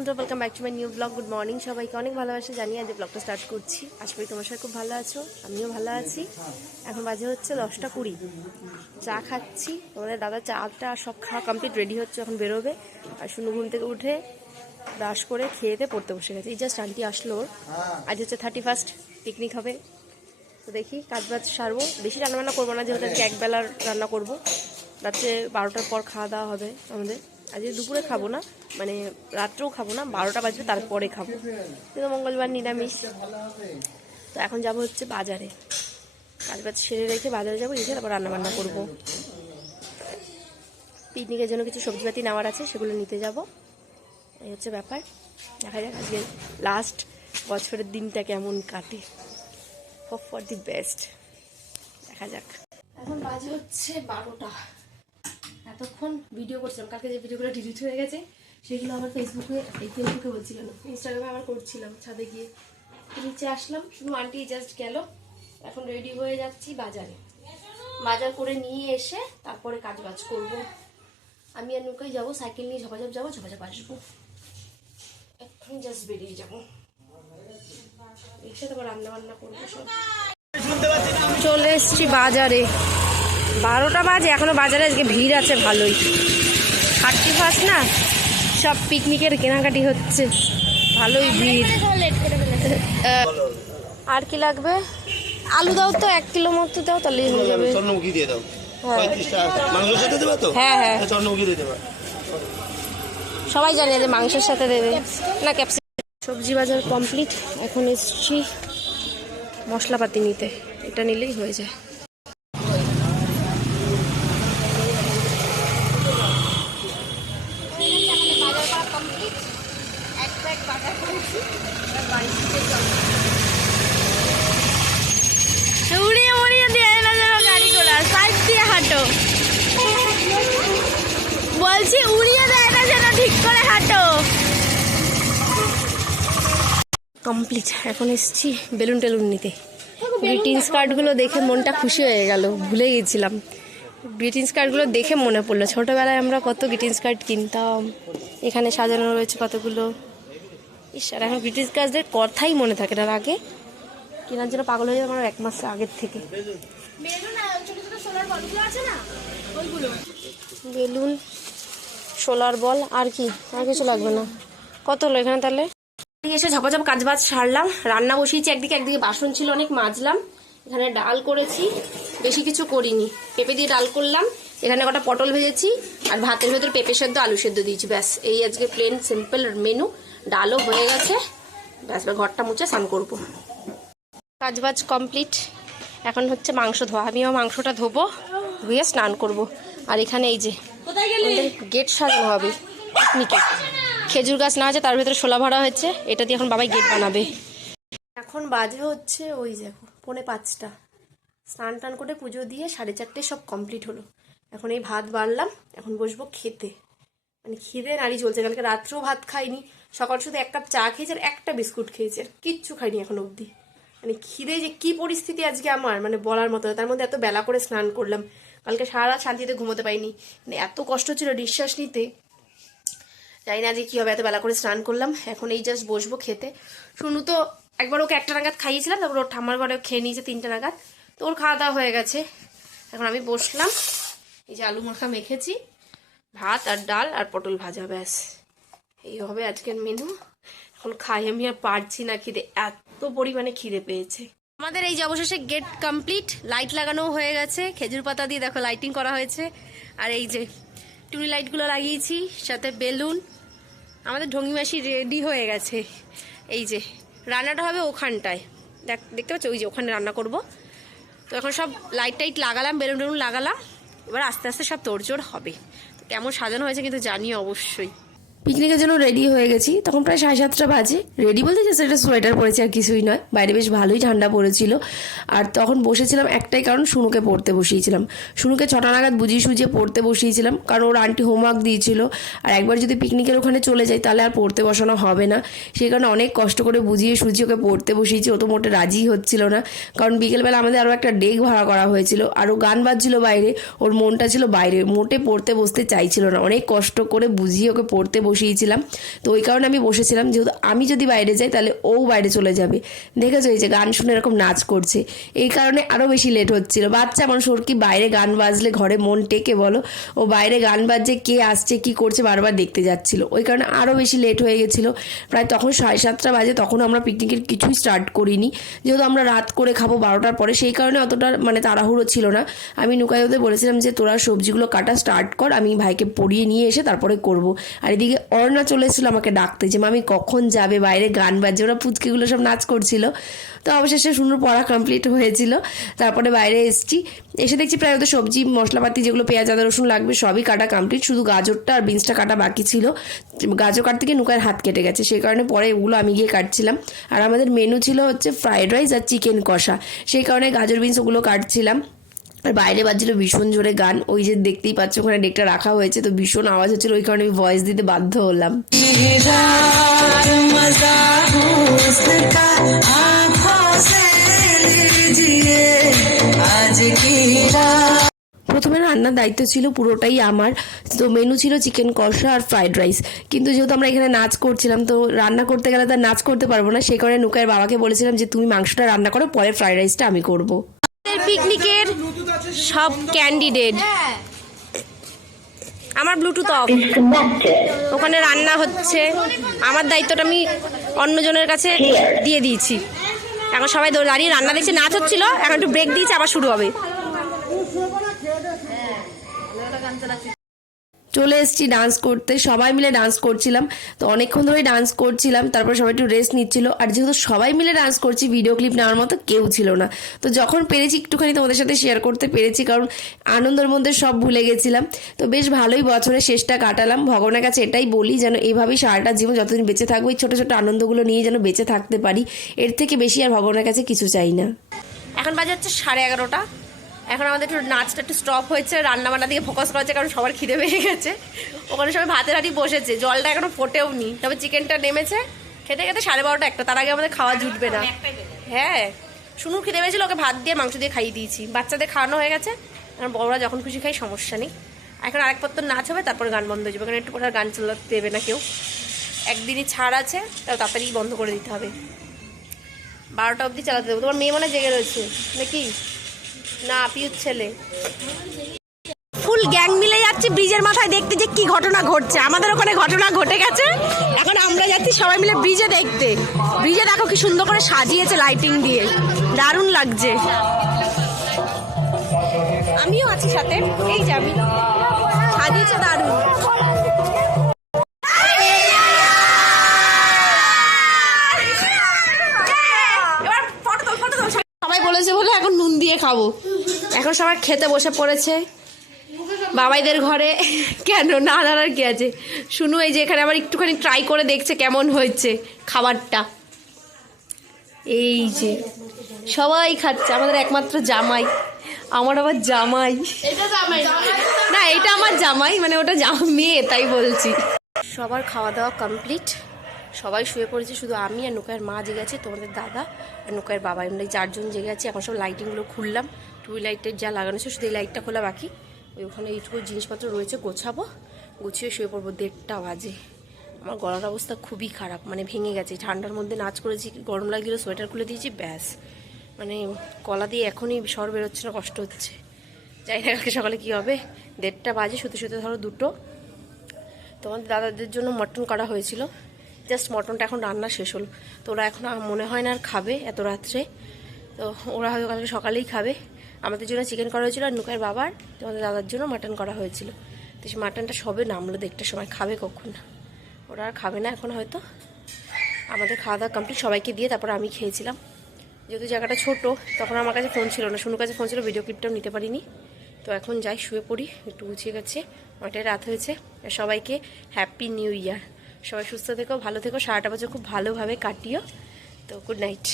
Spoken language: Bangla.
বন্ধুরা welcome back to my new blog good morning সবাইকে অনেক ভালোবাসা জানিয়ে আজ ব্লগটা স্টার্ট করছি। আশা করি তোমার সবাই খুব ভালো আছো, আমিও ভালো আছি। এখন বাজে হচ্ছে দশটা কুড়ি। চা খাচ্ছি। তোমাদের দাদা চাটা সব খাওয়া কমপ্লিট রেডি হচ্ছে, এখন বেরোবে। আর শুনু ঘুম থেকে উঠে ব্রাশ করে খেয়েতে পড়তে বসে গেছে। এই জাস্ট আন্টি আসলো আজ হচ্ছে থার্টি ফার্স্ট পিকনিক হবে। তো দেখি কাজ বাজ সারবো। বেশি রান্নাবান্না করব না, যেহেতু আজকে এক বেলার রান্না করব। রাত্রে বারোটার পর খাওয়া দাওয়া হবে আমাদের। আজকে দুপুরে খাব না মানে রাত্রেও খাব না, বারোটা বাজবে তারপরে খাব। কিন্তু মঙ্গলবার নিরামিষ। তো এখন যাব হচ্ছে বাজারে। কাজ বাজ সেরে রেখে বাজারে যাব, এসে তারপর রান্নাবান্না করব। পিকনিকের জন্য কিছু সবজিপাতি নেওয়ার আছে, সেগুলো নিতে যাব। এই হচ্ছে ব্যাপার। দেখা যাক আজকে লাস্ট বছরের দিনটা কেমন কাটে। ফর দি বেস্ট দেখা যাক। এখন বাজে হচ্ছে বারোটা। এতক্ষণ ভিডিও করছিলাম। কালকে যে ভিডিওগুলো ডিলিট হয়ে গেছে, সেগুলো আমার ফেসবুকে এই ফেসবুকে বলছি কেন ইনস্টাগ্রামে আবার করছিলাম ছাদে গিয়ে। নিচে আসলাম, শুধু আন্টি জাস্ট গেল। এখন রেডি হয়ে যাচ্ছি বাজারে। বাজার করে নিয়ে এসে তারপরে কাজ বাজ করব। আমি আর নৌকায় যাব, সাইকেল নিয়ে ঝপাঝপ যাব, ঝপাঝপ আসব। এখন জাস্ট বেরিয়ে যাব। এসে তারপর রান্না বান্না করব সব। চলে এসছি বাজারে। বারোটা বাজে এখনও বাজারে আজকে ভিড় আছে ভালোই। থার্টি ফার্স্ট না? সব পিকনিকের কেনাকাটি হচ্ছে। ভালোই ভিড়। আর কি লাগবে? আলু দাও তো এক কিলো মতো দাও তাহলেই হয়ে যাবে। দিয়ে দাও। হ্যাঁ। মাংসের সাথে দেবে তো? হ্যাঁ, হ্যাঁ। স্বর্ণমুখী দিয়ে দেবে। সবাই জানে যে মাংসের সাথে দেবে। না ক্যাপসিকাম সবজি বাজার কমপ্লিট। এখন এসছি মশলাপাতি নিতে। এটা নিলেই হয়ে যায় উড়িয়ে মুড়িয়ে দিয়ে না যেন গাড়ি ঘোড়া সাইড দিয়ে হাঁটো বলছি উড়িয়ে দেয় না যেন ঠিক করে হাঁটো। কমপ্লিট এখন এসছি বেলুন টেলুন নিতে। গ্রিটিংস কার্ডগুলো দেখে। মনটা খুশি হয়ে গেল ভুলে গেছিলাম। গ্রিটিংস কার্ডগুলো দেখে মনে পড়ল ছোটোবেলায় আমরা কত গ্রিটিংস কার্ড কিনতাম। এখানে সাজানো রয়েছে কতগুলো। ইস আর এখন গ্রিটিংস কার্ডদের কথাই মনে থাকে না। আগে কেনার জন্য পাগল হয়ে যাবে আমার এক মাস আগের থেকে। বেলুন সোলার বল আর কি? আর কিছু লাগবে না। কত হলো এখানে তাহলে? এসে ঝপাঝপ কাজ বাজ সারলাম। রান্না বসিয়েছি একদিকে একদিকে বাসন ছিল অনেক মাজলাম। এখানে ডাল করেছি বেশি কিছু করিনি। পেঁপে দিয়ে ডাল করলাম। এখানে কটা পটল ভেজেছি আর ভাতের ভেতর পেঁপে সেদ্ধ আলু সেদ্ধ দিয়েছি ব্যাস। এই আজকে প্লেন সিম্পল মেনু ডালও হয়ে গেছে। ব্যাস ঘরটা মুছে স্নান করব। কাজ বাজ কমপ্লিট এখন হচ্ছে মাংস ধোয়া। আমিও মাংসটা ধোবো ধুয়ে স্নান করব। আর এখানে এই যে গেট সাজানো হবে। পিকনিকে। খেজুর গাছ না আছে তার ভিতরে শোলা ভরা হয়েছে। এটা দিয়ে এখন বাবাই গেট বানাবে। এখন বাজে হচ্ছে ওই দেখো পৌনে পাঁচটা। স্নান টান করে পুজো দিয়ে সাড়ে চারটে সব কমপ্লিট হলো। এখন এই ভাত বাড়লাম এখন বসবো খেতে। মানে খিদে নাড়ি চলছে কালকে রাত্রেও ভাত খাইনি। সকাল শুধু এক কাপ চা খেয়েছে আর একটা বিস্কুট খেয়েছে আর কিচ্ছু খাইনি এখন অবধি। মানে খিদে যে কি পরিস্থিতি আজকে আমার মানে বলার মতো তার মধ্যে এত বেলা করে স্নান করলাম। কালকে সারা রাত শান্তিতে ঘুমোতে পাইনি মানে এত কষ্ট ছিল নিঃশ্বাস নিতে। জানি না যে কী হবে, এত বেলা করে স্নান করলাম। এখন এই জাস্ট বসবো খেতে। শুনু তো একবার ওকে একটা নাগাদ খাইয়েছিলাম, তারপর ওর ঠাম্মার ঘরে খেয়ে নিয়েছে তিনটে নাগাদ। তো ওর খাওয়া দাওয়া হয়ে গেছে। এখন আমি বসলাম। এই যে আলু মাখা মেখেছি, ভাত আর ডাল আর পটল ভাজা, ব্যাস। এই হবে আজকের মেনু এখন খাই আমি আর পারছি না খিদে। এত পরিমাণে খিদে পেয়েছে। আমাদের এই যে অবশেষে গেট কমপ্লিট লাইট লাগানো হয়ে গেছে। খেজুর পাতা দিয়ে দেখো লাইটিং করা হয়েছে। আর এই যে টুনি লাইটগুলো লাগিয়েছি, সাথে বেলুন। আমাদের ঢঙ্গি মাসি রেডি হয়ে গেছে। এই যে রান্নাটা হবে ওখানটায়। দেখ, দেখতে পাচ্ছ? ওই যে ওখানে রান্না করব। তো এখন সব লাইট টাইট লাগালাম, বেলুন টেলুন লাগালাম। এবার আস্তে আস্তে সব তোড়জোড় হবে। কেমন সাজানো হয়েছে কিন্তু জানি অবশ্যই। পিকনিকের জন্য রেডি হয়ে গেছি। তখন প্রায় সাড়ে সাতটা বাজে। রেডি বলতে যে সেটা সোয়েটার পরেছে আর কিছুই নয়। বাইরে বেশ ভালোই ঠান্ডা পড়েছিল। আর তখন বসেছিলাম একটাই কারণ, শুনুকে পড়তে বসিয়েছিলাম। শুনুকে ছটা নাগাদ বুঝিয়ে সুঝিয়ে পড়তে বসিয়েছিলাম। কারণ ওর আন্টি হোমওয়ার্ক দিয়েছিল। আর একবার যদি পিকনিকের ওখানে চলে যাই, তাহলে আর পড়তে বসানো হবে না। সেই কারণে অনেক কষ্ট করে বুঝিয়ে সুঝিয়ে ওকে পড়তে বসিয়েছি। ও তো মোটে রাজি হচ্ছিল না। কারণ বিকেলবেলা আমাদের আরও একটা ডেক ভাড়া করা হয়েছিল। আরও গান বাজছিল বাইরে। ওর মনটা ছিল বাইরে। মোটে পড়তে বসতে চাইছিল না। অনেক কষ্ট করে বুঝিয়ে ওকে পড়তে বসিয়েছিলাম। তো ওই কারণে আমি বসেছিলাম, যেহেতু আমি যদি বাইরে যাই তাহলে ও বাইরে চলে যাবে। দেখেছ এই যে গান শুনে এরকম নাচ করছে। এই কারণে আরও বেশি লেট হচ্ছিল। বাচ্চা মানুষ, ওর কি বাইরে গান বাজলে ঘরে মন টেকে বলো? ও বাইরে গান বাজছে, কে আসছে, কি করছে বারবার দেখতে যাচ্ছিল। ওই কারণে আরও বেশি লেট হয়ে গেছিল। প্রায় তখন সাড়ে সাতটা বাজে তখন আমরা পিকনিকের কিছুই স্টার্ট করিনি। যেহেতু আমরা রাত করে খাব বারোটার পরে, সেই কারণে অতটা মানে তাড়াহুড়ো ছিল না। আমি নুকাই বলেছিলাম যে তোরা সবজিগুলো কাটা স্টার্ট কর, আমি ভাইকে পড়িয়ে নিয়ে এসে তারপরে করব। আর এদিকে অর্ণা চলে এসেছিল আমাকে ডাকতে যে, মামি, কখন যাবে? বাইরে গান বাজে ওরা পুচকিগুলো সব নাচ করছিল। তো অবশেষে সুন্দর পড়া কমপ্লিট হয়েছিল। তারপরে বাইরে এসেছি। এসে দেখছি প্রায় ওদের সবজি, মশলাপাতি যেগুলো পেঁয়াজ, আদা, রসুন লাগবে, সবই কাটা কমপ্লিট শুধু গাজরটা আর বিনসটা কাটা বাকি ছিল। গাজর কাটতে গিয়ে নুকার হাত কেটে গেছে। সেই কারণে পরে ওগুলো আমি গিয়ে কাটছিলাম। আর আমাদের মেনু ছিল হচ্ছে ফ্রাইড রাইস আর চিকেন কষা। সেই কারণে গাজর বিনস ওগুলো কাটছিলাম। আর বাইরে বাজছিল ভীষণ জোরে গান। ওই যে দেখতেই পাচ্ছ ওখানে ডেকটা রাখা হয়েছে তো ভীষণ আওয়াজ হচ্ছিল। ওই কারণে আমি ভয়েস দিতে বাধ্য হলাম। প্রথমে রান্নার দায়িত্ব ছিল পুরোটাই আমার। তো মেনু ছিল চিকেন কষা আর ফ্রাইড রাইস কিন্তু যেহেতু আমরা এখানে নাচ করছিলাম তো রান্না করতে গেলে তো আর নাচ করতে পারব না। সেই কারণে নুকায়ের বাবাকে বলেছিলাম যে তুমি মাংসটা রান্না করো পরে ফ্রাইড রাইসটা আমি করব। পিকনিকের সব ক্যান্ডিডেট আমার ব্লুটুথ অফ ওখানে রান্না হচ্ছে। আমার দায়িত্বটা আমি অন্যজনের কাছে দিয়ে দিয়েছি। এখন সবাই দৌড়- দাঁড়িয়ে রান্না দেখছে, নাচ হচ্ছিল, এখন একটু ব্রেক দিয়েছে, আবার শুরু হবে। চলে এসেছি ডান্স করতে, সবাই মিলে ডান্স করছিলাম। তো অনেকক্ষণ ধরেই ডান্স করছিলাম, তারপর সবাই একটু রেস্ট নিচ্ছিল। আর যেহেতু সবাই মিলে ডান্স করছি ভিডিও ক্লিপ নেওয়ার মতো কেউ ছিল না। তো যখন পেরেছি, একটুখানি তোমাদের সাথে শেয়ার করতে পেরেছি, কারণ আনন্দের মধ্যে সব ভুলে গেছিলাম। তো বেশ ভালোই বছরের শেষটা কাটালাম। ভগবানের কাছে এটাই বলি, যেন এইভাবেই সারাটা জীবন যতদিন বেঁচে থাকব, এই ছোটো ছোটো আনন্দগুলো নিয়ে যেন বেঁচে থাকতে পারি। এর থেকে বেশি আর ভগবানের কাছে কিছু চাই না। এখন বাজে হচ্ছে সাড়ে এগারোটা। এখন আমাদের একটু নাচটা একটু স্টপ হয়েছে রান্না বান্না দিকে ফোকাস করা হচ্ছে, কারণ সবার খিদে পেয়ে গেছে। ওখানে সবাই ভাতের হাঁটি বসেছে, জলটা এখনও ফোটেও নি। তবে চিকেনটা নেমেছে, খেতে খেতে সাড়ে বারোটা একটা, তার আগে আমাদের খাওয়া জুটবে না। হ্যাঁ শুনুর খিদে পেয়েছিল, ওকে ভাত দিয়ে মাংস দিয়ে খাইয়ে দিয়েছি। বাচ্চাদের খাওয়ানো হয়ে গেছে, কারণ বড়রা যখন খুশি খাই সমস্যা নেই। এখন আরেক পত্র নাচ হবে, তারপর গান বন্ধ হয়ে যাবে, কারণ একটু আর গান চালাতে দেবে না কেউ। একদিনই ছাড় আছে, তাও তাড়াতাড়ি বন্ধ করে দিতে হবে। বারোটা অবধি চালাতে দেবো। তোমার মেয়ে মনে জেগে রয়েছে? নাকি? না, পিউর ছেলে। ফুল গ্যাং মিলে যাচ্ছে, ব্রিজের মাথায় দেখতে যে কি ঘটনা ঘটছে। আমাদের ওখানে ঘটনা ঘটে গেছে। এখন আমরা যাচ্ছি সবাই মিলে ব্রিজে দেখতে। ব্রিজে দেখো কি সুন্দর করে সাজিয়েছে লাইটিং দিয়ে। দারুণ লাগছে। আমিও আছি সাথে। এই যে আমি। সাজিয়েছে দারুণ। বলেছে বলে এখন নুন দিয়ে খাব। এখন সবাই খেতে বসে পড়েছে। বাবাইদের ঘরে। কেন? না দাঁড়ার কি আছে? শুনু এই যে এখানে আবার একটুখানি ট্রাই করে দেখছে কেমন হয়েছে খাবারটা। এই যে সবাই খাচ্ছে আমাদের একমাত্র জামাই। আমার আবার জামাই। না এটা আমার জামাই মানে ওটা জাম মেয়ে তাই বলছি। সবার খাওয়া দাওয়া কমপ্লিট সবাই শুয়ে পড়েছে, শুধু আমি আর নুকায়ের মা জেগে আছে, তোমাদের দাদা আর নুকায়ের বাবা এই চারজন জেগে আছি, এখন সব লাইটিংগুলো খুললাম টুই লাইটের যা লাগানো ছিল শুধু এই লাইটটা খোলা বাকি। ওই ওখানে এইটুকু জিনিসপত্র রয়েছে, গোছাবো, গুছিয়ে শুয়ে পড়ব, দেড়টা বাজে। আমার গলার অবস্থা খুবই খারাপ মানে ভেঙে গেছে, ঠান্ডার মধ্যে নাচ করেছি, গরম লাগছিল সোয়েটার খুলে দিয়েছি, ব্যাস। মানে গলা দিয়ে এখনই স্বর বেরোচ্ছে না, কষ্ট হচ্ছে। যাই না কালকে সকালে কী হবে? দেড়টা বাজে, শুতে শুতে ধরো দুটো। তোমাদের দাদাদের জন্য মটন করা হয়েছিল। জাস্ট মটনটা এখন রান্না শেষ হলো। তো ওরা এখন আর মনে হয় না আর খাবে এত রাত্রে। তো ওরা হয়তো কালকে সকালেই খাবে। আমাদের জন্য চিকেন করা হয়েছিল আর নুকার বাবার তোমাদের দাদার জন্য মাটন করা হয়েছিল। তো সে মাটনটা সবে নামলো দেখতে সময়, খাবে কখন না। ওরা আর খাবে না এখন হয়তো। আমাদের খাওয়া দাওয়া কমপ্লিট সবাইকে দিয়ে তারপর আমি খেয়েছিলাম। যেহেতু জায়গাটা ছোট, তখন আমার কাছে ফোন ছিল না। শুনুর কাছে ফোন ছিল ভিডিও ক্লিপটাও নিতে পারিনি। তো এখন যাই, শুয়ে পড়ি, একটু গুছিয়ে গেছে। অনেকটাই রাত হয়েছে। সবাইকে হ্যাপি নিউ ইয়ার সবাই সুস্থ থেকো ভালো থেকো সারাটা বছর খুব ভালোভাবে কাটিও। তো গুড নাইট